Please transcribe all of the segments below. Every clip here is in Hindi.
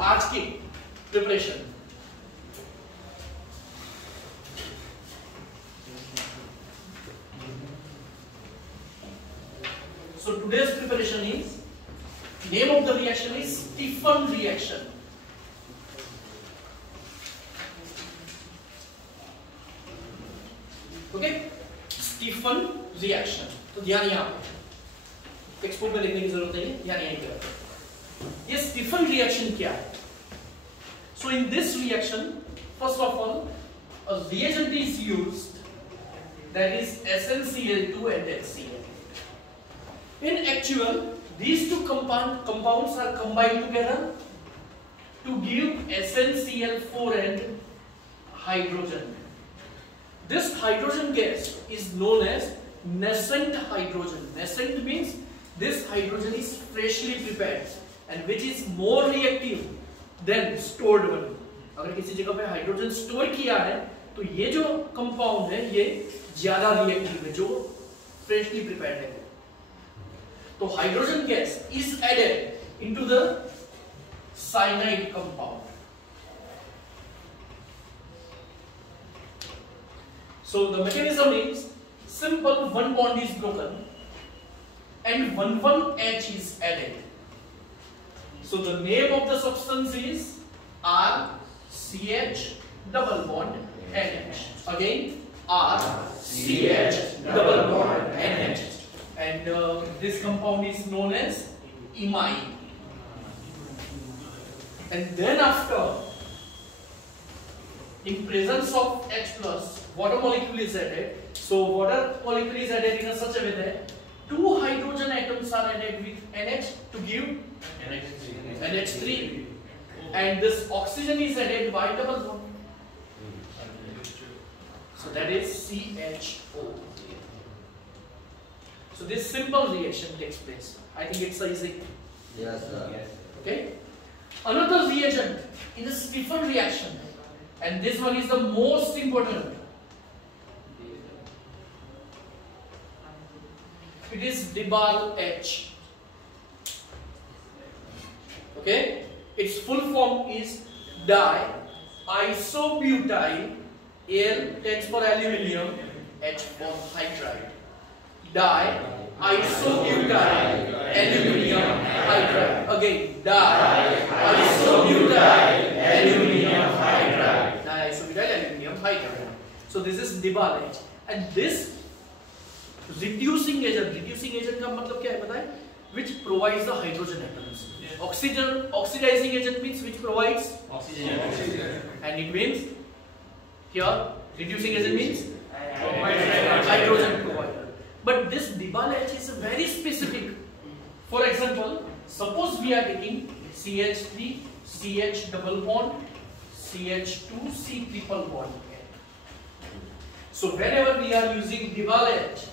आज की preparation, so today's preparation is, name of the reaction is Stephan reaction. Okay, Stephan reaction. तो ध्यान यहाँ पे टेक्स्ट बुक में लिखने की जरूरत नहीं है, ध्यान यहीं पे। ये Stephan reaction क्या है? So in this reaction, first of all, a reagent is used, that is SnCl2 and HCl. In actual, these two compounds are combined together to give SnCl4 and hydrogen. This hydrogen gas is known as nascent hydrogen. Nascent means this hydrogen is freshly prepared and which is more reactive than stored one. अगर किसी जगह पे हाइड्रोजन स्टोर किया है तो ये जो कंपाउंड है ये ज्यादा रिएक्टिव है जो फ्रेशली प्रिपेयर्ड है। तो hydrogen gas is added into the cyanide compound. So the mechanism is simple, one bond is broken and 1,1H is added. So the name of the substance is RCH double bond NH. Again RCH double bond NH. And this compound is known as imine. And then after, in presence of H plus, water molecule is added. So water molecule is added in a such a way that two hydrogen atoms are added with NH to give NH3, and this oxygen is added by double bond. So that is CHO. So this simple reaction takes place. I think it's easy. Yes, sir. Yes. Okay. Another reagent in the Stephan reaction, and this one is the most important. It is Dibal-H. Okay. Its full form is di-isobutyl. Al stands for aluminium, H for hydride. Di-isobutyl aluminium hydride. Again, di-isobutyl aluminium hydride. Di-isobutyl aluminium hydride. So this is Dibal-H, and this reducing agent का मतलब क्या है बताएं? Which provides the hydrogen atoms. Oxidizing agent means which provides oxygen. And it means here reducing agent means hydrogen provider. But this Dibal-H is very specific. For example, suppose we are taking CH3, CH double bond, CH2, C triple bond. So whenever we are using Dibal-H,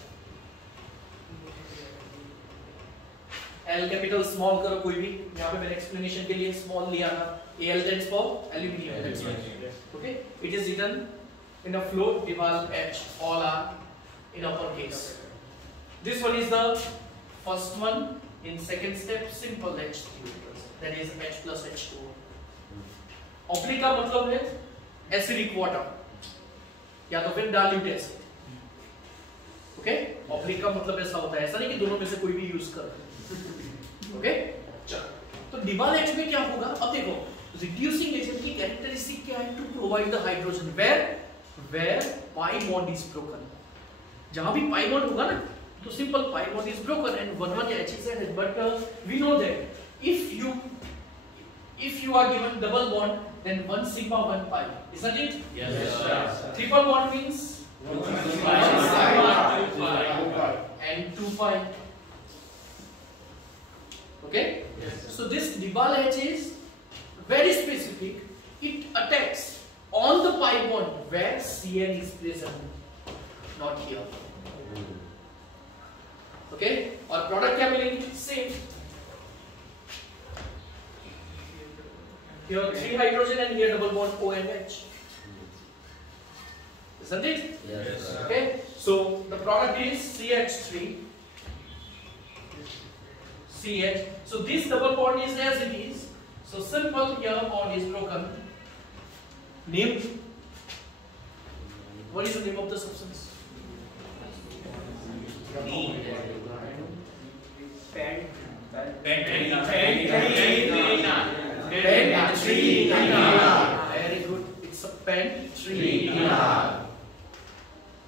L capital small करो कोई भी, यहाँ पे मैंने explanation के लिए small लिया था, Al stands for aluminium. Okay, it is written in a float Dibal-H, all are in uppercase. This one is the first one. In second step, simple H3, that is H plus H2. Oblique का मतलब है acidic water, या तो फिर dilute acid. Okay, oblique का मतलब ऐसा होता है, ऐसा नहीं कि दोनों में से कोई भी यूज कर। ओके, चलो तो Dibal-H में क्या होगा? अब देखो रिड्यूसिंग एजेंट की कैरेक्टरिस्टिक क्या है? To provide the hydrogen where pi bond is broken. जहां भी पाई बॉन्ड होगा ना तो simple pi bond is broken and 1,1H is added. But we know that if you are given double bond, then 1 sigma 1 pi, isn't it? Yes, sir. Triple bond means 1 sigma 2 pi and 2 pi. Okay? Yes, so this Dibal-H is very specific. It attacks on the pi bond where Cn is present, not here. Okay? और product क्या मिलेंगे? Same. Here 3 hydrogen and here double bond O and H. Isn't it? Yes, sir. Okay? So the product is CH3. CH. So this double bond is as it is. So simple here bond is broken. Name. What is the name of the substance? Pentrina. Very good. It's a pentrina.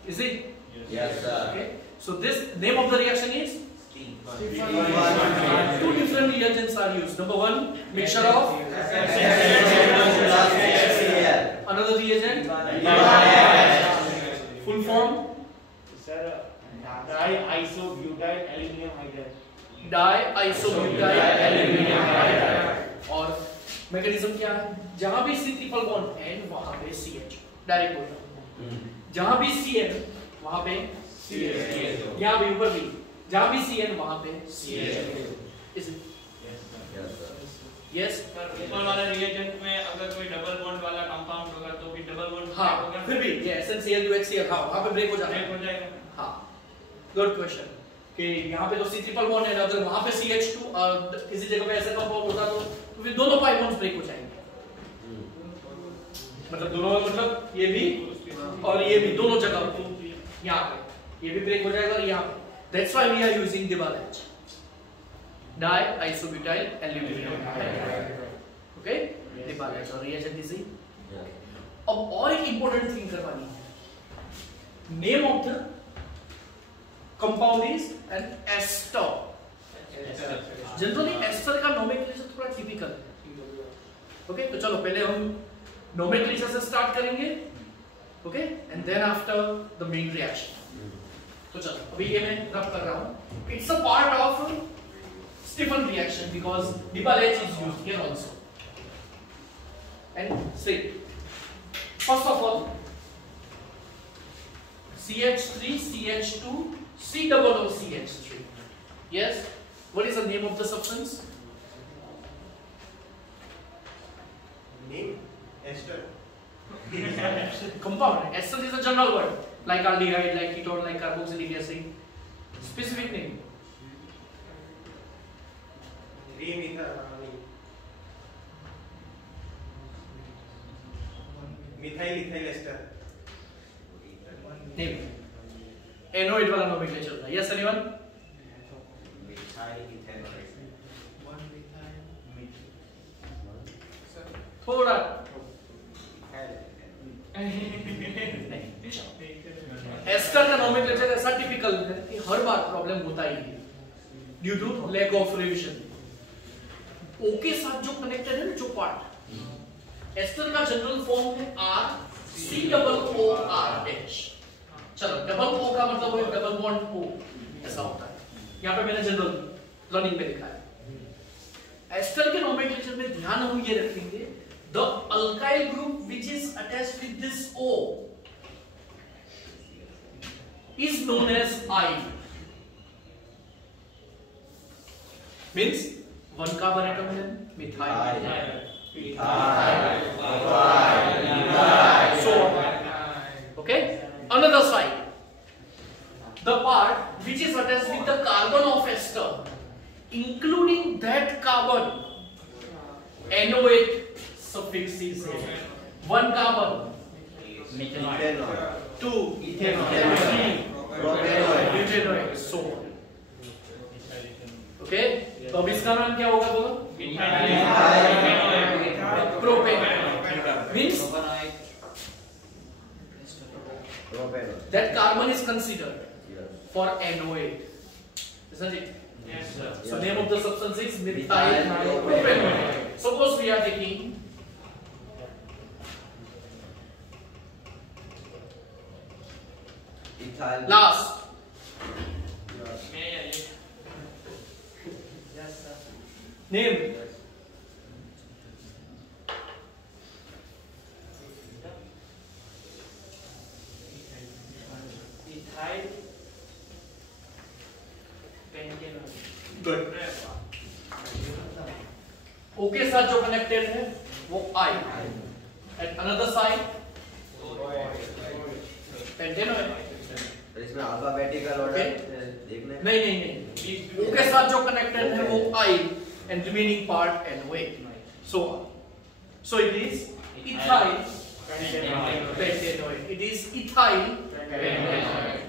Is it? Yes, sir. Okay. So this name of the reaction is? Two different reagents are used. Number one, mixture of another reagent. Full form? Sir, diisobutyl aluminium hydride. Diisobutyl aluminium hydride. और मैकेनिज्म क्या है? जहां भी C ट्रिपल बॉन्ड है वहां पे CH डायरेक्ट बोल रहा हूं। जहां भी CN वहां पे CH, यहां भी ऊपर भी जहां भी CN वहां पे CH। Is it? Yes. ऊपर वाला रिएजेंट में अगर कोई डबल बॉन्ड वाला कंपाउंड होगा तो भी डबल बॉन्ड हाँ, फिर भी ये SnCl to HCl हाँ वहां पे ब्रेक हो जाएगा। हाँ, गुड क्वेश्चन। कि यहाँ पे तो C ट्रिपल बॉन्ड है, अगर वहां पे CH2 किसी जगह पे ऐसा कंपाउंड होता तो फिर दोनों पाई बॉन्ड्स ब्रेक हो जाएंगे। मतलब दोनों मतलब ये भी और ये भी दोनों जगह यहाँ पे ये भी ब्रेक हो जाएगा और यहाँ पे। That's why we are using Dibal-H. Diisobutyl aluminium hydride. Okay? Dibal-H और reagent is it? अब और एक important thing करवानी है। Name of the compound is an ester. Generally ester का nomenclature थोड़ा typical है। Okay? तो चलो पहले हम nomenclature से start करेंगे। Okay? And then after the main reaction. तो चलो अभी ये मैं रब कर रहा हूँ। It's a part of Stephan reaction because Dibal-H is used here also. And see, first of all, CH3, CH2, COOCH3. Yes. What is the name of the substance? Name ester. Compound. Ester is a general word, like aldehyde, like ketone, like carboxylic acid. Specific name. Methyl ethyl ester. Name. Anoid वाला nomenclature था. Yes, anyone? मिथाइल इथाइल थोड़ा एस्टर का नोमेनक्लेचर ऐसा टिपिकल है कि हर बार प्रॉब्लम होता ही है due to lack of revision. O के साथ जो कनेक्टेड है जो पार्ट एस्टर का जनरल फॉर्म है R C double O R H। चलो डबल O का मतलब है डबल बॉन्ड O ऐसा होता है। यहाँ पे मैंने जनरल रनिंग में लिखा है। एस्टर के नोमेनक्लेचर में ध्यान हम ये रखेंगे the alkyl group which is attached with this O is known as I. Means one carbon atom then methyl. So okay, another side, the part which is attached with the carbon of ester, including that carbon, NO8 suffix is here. One carbon, two ethanoid, three butanoid, so on. Okay, तो अब इसका नाम क्या होगा बोलो? Propanoid. Means that carbon is considered for NO8, isn't it? Yes, sir. So name of the substance is methyl propanoid. Suppose we are taking last name ethyl pentanol. Good. O के साथ जो कनेक्टेड है वो I एट अनदर साइड पेंटेनॉइड। इसमें अल्फाबेटिकल ऑर्डर देखने नहीं O के साथ जो कनेक्टेड है वो I and remaining part NO8। so on. So it is ethyl pentanoate. It is ethyl pentanoate.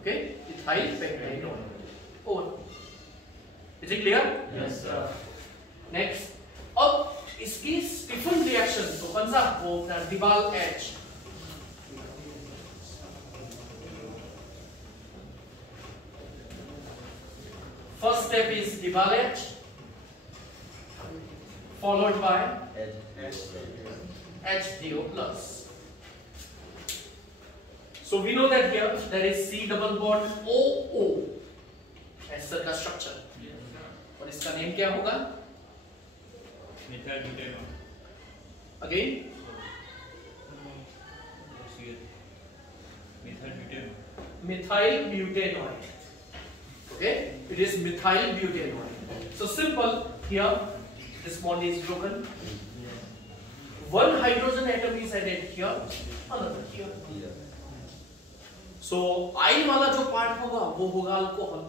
Okay, ethyl pentanoate. Oh, is it clear? Yes, sir. Next, अब इसकी स्टीफन रिएक्शन तो कौन सा वो डिबाल H. First step is Dibal H, followed by HDO plus. So we know that here there is C double bond OO as the structure. और इसका नेम क्या होगा? Methyl butanoate. Again? Methyl butanoate. Methyl butanoate. Okay, it is methyl butanoate. So simple. Here, this bond is broken. One hydrogen atom is added here, another here. So I वाला जो part होगा वो होगा alcohol.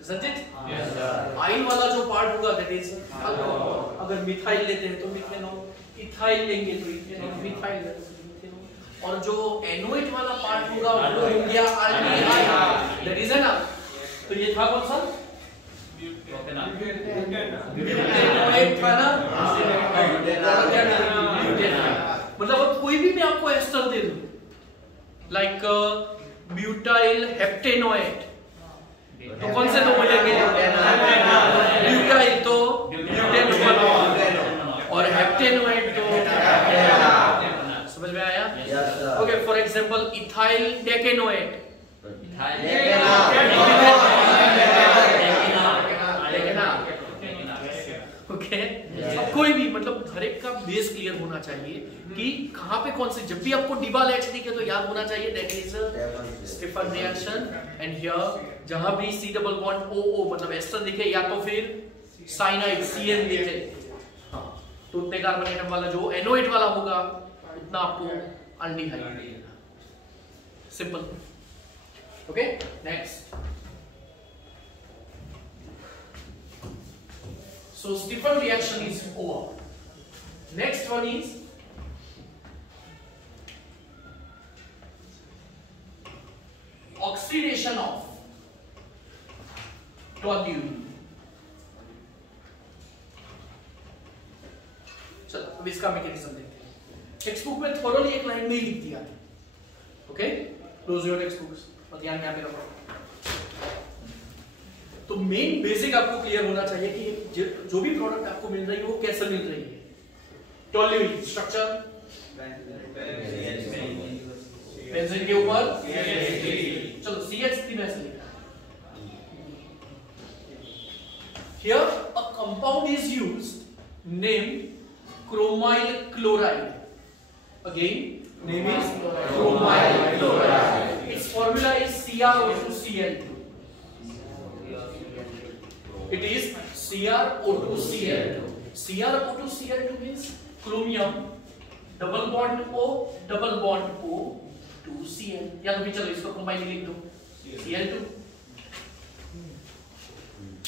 Isn't it? Yes, sir. I वाला जो part होगा that is alcohol. अगर methyl लेते हैं तो methanol, ethyl लेंगे तो ethanol, methyl लेते हैं तो methanol. और जो एनोएट वाला पार्ट होगा वो हो गया अल्डिहाइड. दैट इज ना. तो ये था कौन सा? ब्यूटेनोएट था ना. मतलब अब कोई भी मैं आपको एस्टर दे दूं लाइक ब्यूटाइल हेप्टेनोएट तो कौन से दो मिलेंगे? ब्यूटाइल तो ब्यूटेनोएट और हेप्टेनोएट तो समझ में आया? Okay, for example ethyl decanoate. Okay, अब कोई भी मतलब हर एक का बेस क्लियर होना चाहिए कि कहां पे कौन से. जब भी आपको डिबाल एच दिखे तो याद होना चाहिए that is Stephen reaction. And here जहां भी सी डबल बॉन्ड OO मतलब एस्टर दिखे या तो फिर साइनाइड CN दिखे, हां, तो उतने कार्बन एटम वाला जो एनोएट वाला होगा उतना आपको अल्डिहाइड देगा. Simple. Okay, next. So Stephan reaction is over. Next one is oxidation of toluene. चलो अब इसका मैकेनिज्म देखते हैं. टेक्स्ट बुक में थोरोली एक लाइन में ही लिख दिया. Okay, close your text books और ध्यान यहाँ पे रखो. तो मेन बेसिक आपको क्लियर होना चाहिए कि जो भी प्रोडक्ट आपको मिल रही है वो कैसे मिल रही है. टोल्यूइन स्ट्रक्चर बेंजीन के ऊपर चलो CH3 में से लिखा. Here a compound is used named chromyl chloride. Again, name is chromyl chloride. Its formula is CrO2Cl2. It is CrO2Cl2. CrO2Cl2 means chromium double bond O double bond O 2Cl. या तो भी चलो इसको कंबाइन लिख दो Cl2.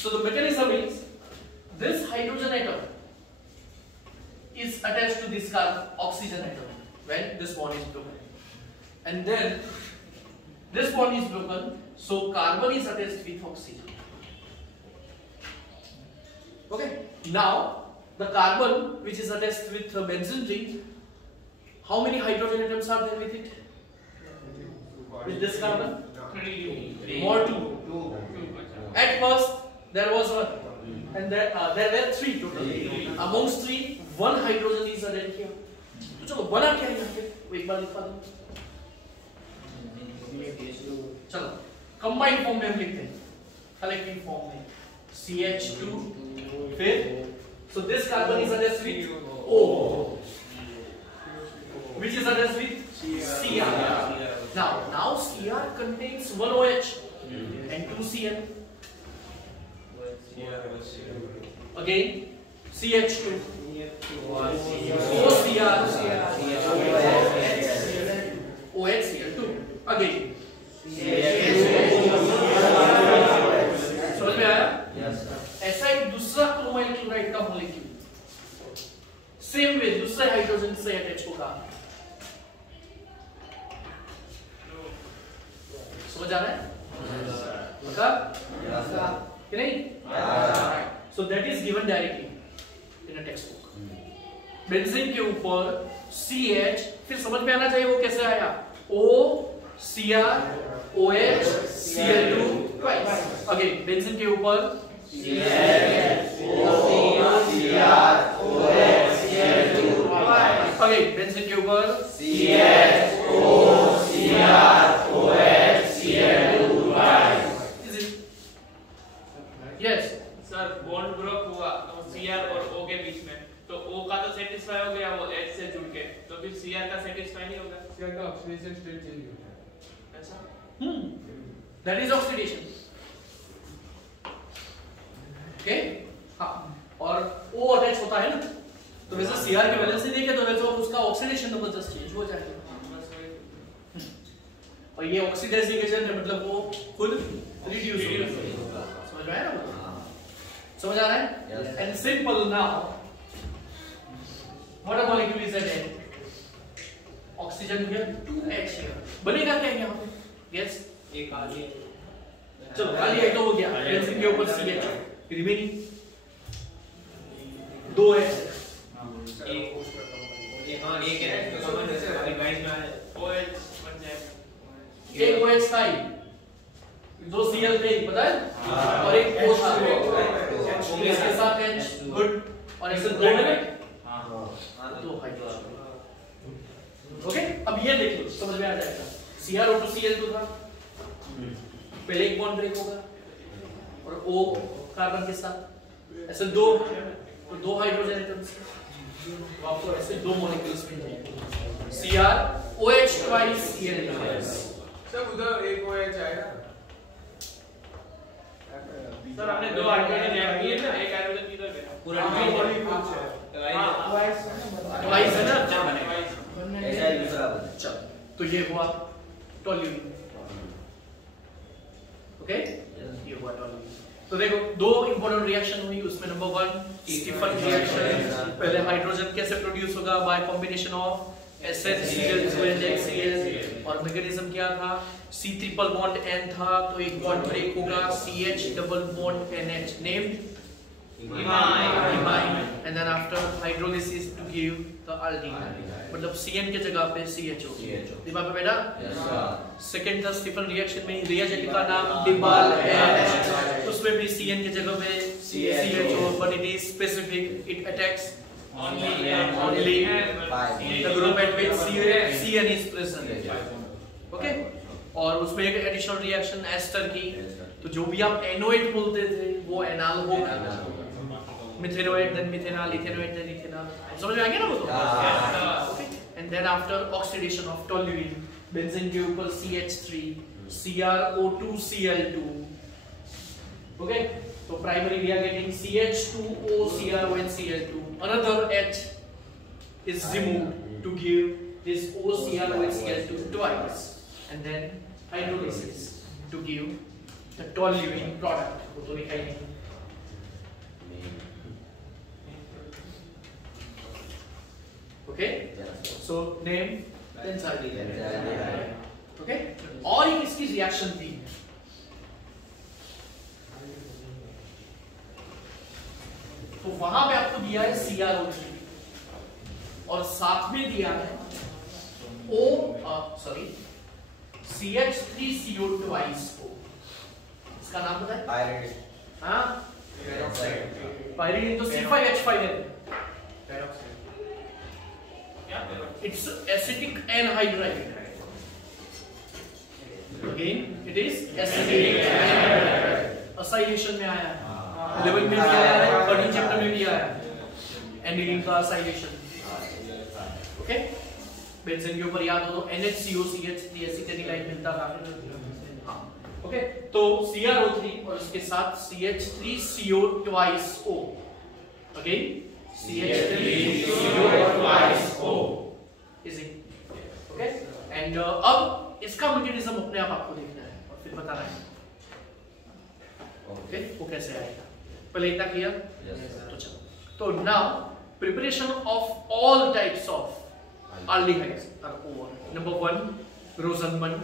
So the mechanism is this hydrogen atom is attached to this oxygen atom when this bond is broken, and then this bond is broken, so carbon is attached with oxygen. Okay, now the carbon which is attached with benzene ring, how many hydrogen atoms are there with it? With this carbon? 3. More 2. At first there was 1 and there were 3 total. Amongst 3, 1 hydrogen is added here. तो चलो बना क्या है यहाँ पे वो एक बार लिखा दो. चलो कंबाइंड फॉर्म में हम लिखते हैं, कलेक्टिव फॉर्म में CH2 फिर so this carbon is attached with O which is attached with Cr. Now Cr contains 1 OH and 2 Cl. Again CH2 OCr OHCl2 again. समझ में आया? ऐसा एक दूसरा क्रोमाइल क्लोराइड का मॉलिक्यूल सेम वे दूसरे हाइड्रोजन से अटैच होगा। समझ आ रहा है? कि नहीं? So that is given directly in a textbook. Benzene के ऊपर CH, फिर समझ में आना चाहिए वो कैसे आया, O Cr OH Cl2 twice. Again benzene के ऊपर CH O Cr OH Cl2 twice. Again benzene के ऊपर CH O Cr OH Cl2 twice. Yes. Sir bond break हुआ तो Cr और O के बीच में, तो O का तो सेटिस्फाई हो गया वो H से जुड़ के, तो फिर Cr का सेटिस्फाई नहीं होगा। Cr का ऑक्सीडेशन स्टेट चेंज हो जाता है। ऐसा? That is oxidation. Okay? हाँ. और O अटैच होता है ना, तो वैसे Cr के वैलेंस से देखे तो वैसे उसका ऑक्सीडेशन नंबर जस्ट चेंज हो जाएगा। और ये ऑक्सीडाइजेशन है, मतलब वो खुद रिड्यूस होगा। समझ में आया ना? समझ आ रहा है? Yes. And simple now. What a molecule is at end? Oxygen here, 2H here. बनेगा क्या यहाँ पे? Yes? एक आगे। चलो खाली है तो हो गया। बेंजीन के ऊपर CH, रिमेनिंग 2H। एक है तो समझ में रिवाइज में OH बन जाए। एक OH था ही, दो Cl थे पता है? और एक O था। इसके साथ H, गुड, और एक दो है ना? दो हाइड्रोजन। ओके, अब ये देख लो, समझ में आ जाएगा। CrO2 Cl2 था, पहले एक बॉन्ड ब्रेक होगा और O कार्बन के साथ ऐसे दो, तो दो हाइड्रोजन एटम्स, तो आपको ऐसे दो मॉलिक्यूल्स मिल जाएंगे। CrOH twice Cl2। सब उधर एक OH आएगा। सर हमने दो हाइड्रोजन ऐड किए ना, एक हाइड्रोजन किधर गया? पूरा कुछ है। ट्वाइस है ना? ऐसा है दूसरा बना। चल, तो ये हुआ टोल्यूइन। ओके, ये हुआ टोल्यूइन। तो देखो दो इंपॉर्टेंट रिएक्शन हुई, उसमें नंबर 1 स्टीफन रिएक्शन। पहले हाइड्रोजन कैसे प्रोड्यूस होगा? बाय कॉम्बिनेशन ऑफ SnCl2NaCl, और मैकेनिज्म क्या था? C ट्रिपल बॉन्ड N था, तो एक बॉन्ड ब्रेक होगा, CH double bond NH, named imine, and then after hydrolysis to give the aldehyde, मतलब CN के जगह पे CHO। दिमाग में बैठा? सेकंड था स्टीफन रिएक्शन में रिएजेंट का नाम डिबाल H, उसमें भी CN के जगह पे CHO, but it is specific, it attacks only the group at which CN is present। Okay, और उसमें एक एडिशनल रिएक्शन एस्टर की, तो जो भी आप एनोएट बोलते थे वो एनाल होगा, methanoate then methanol, ethanoate then ethanol. समझ में आ गया ना वो तो? Okay, and then after oxidation of toluene, benzene के ऊपर CH3 CrO2 Cl2। ओके, तो primary we are getting CH2O CrOH Cl2, another H is removed to give this O CrOH Cl2 twice, and then hydrolysis to give the toluene product। वो तो लिखा ही नहीं। Okay, so name then aldehyde। Okay, और एक इसकी रिएक्शन थी, तो वहां पे आपको दिया है CrO3 और साथ में दिया है CH3CO twice O। इसका नाम पता है? पायरेट। हाँ, पायरीन तो C5H5 है। It's acidic anhydride। Again, it is acidic anhydride। Acylation में आया, 11 में भी आया है, 13 चैप्टर में भी आया है, aniline का acylation। ओके, बेंजीन के ऊपर याद हो तो NHCOCH3 एसिटेनिलाइट मिलता था। हाँ, ओके, तो CrO3 और उसके साथ CH3CO twice O। Again, CH3CO twice O। Easy, okay, and अब इसका मैकेनिज्म अपने आप आपको देखना है और फिर बताना है, ओके, वो कैसे आएगा। पहले इतना क्लियर? तो चलो, तो now preparation of all types of aldehydes are over. Number 1 Rosenman,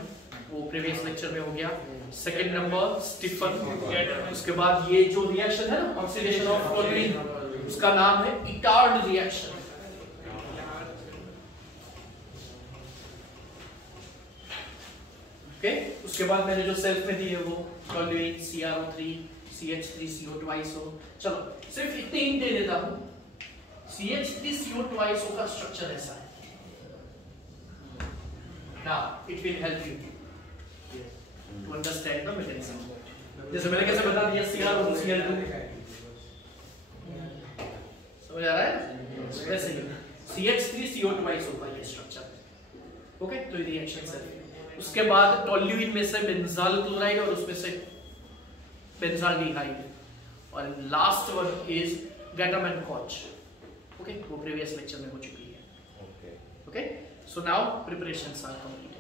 वो previous lecture में हो गया. Second number Stephan, उसके बाद ये जो reaction है ना oxidation of toluene, उसका नाम है Itard reaction. Okay? उसके बाद मैंने जो सेल्फ में दी है वो toluene CrO3 CH3CO2iso. चलो सिर्फ इतने ही दे देता हूँ. CH3CO2iso का स्ट्रक्चर ऐसा है. Now it will help you to understand the mechanism. जैसे मैंने कैसे बता दिया CrO2 Cl2 समझ आ रहा है? वैसे ही CH3CO2iso का ये स्ट्रक्चर. ओके, तो ये रिएक्शन है. उसके बाद टोल्यूइन में से बेंजाल क्लोराइड और उसमें से बेंजाल्डिहाइड, और last one is Gattermann and Koch. Okay, वो प्रीवियस लेक्चर में हो चुकी है. Okay, so now preparations are complete.